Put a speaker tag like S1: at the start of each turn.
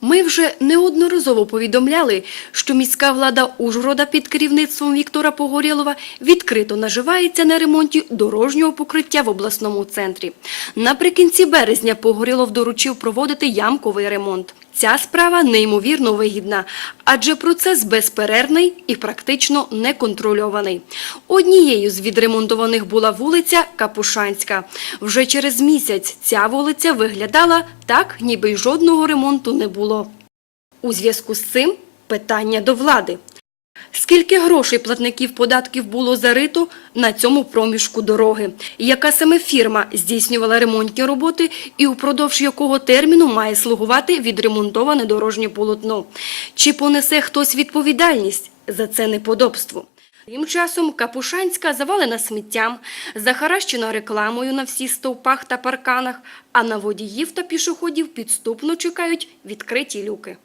S1: Ми вже неодноразово повідомляли, що міська влада Ужгорода під керівництвом Віктора Погорєлова відкрито наживається на ремонті дорожнього покриття в обласному центрі. Наприкінці березня Погорєлов доручив проводити ямковий ремонт. Ця справа неймовірно вигідна, адже процес безперервний і практично неконтрольований. Однією з відремонтованих була вулиця Капушанська. Вже через місяць ця вулиця виглядала так, ніби й жодного ремонту не було. У зв'язку з цим питання до влади. Скільки грошей платників податків було зарито на цьому проміжку дороги? Яка саме фірма здійснювала ремонтні роботи і упродовж якого терміну має слугувати відремонтоване дорожнє полотно? Чи понесе хтось відповідальність за це неподобство? Тим часом Капушанська завалена сміттям, захаращена рекламою на всіх стовпах та парканах, а на водіїв та пішоходів підступно чекають відкриті люки.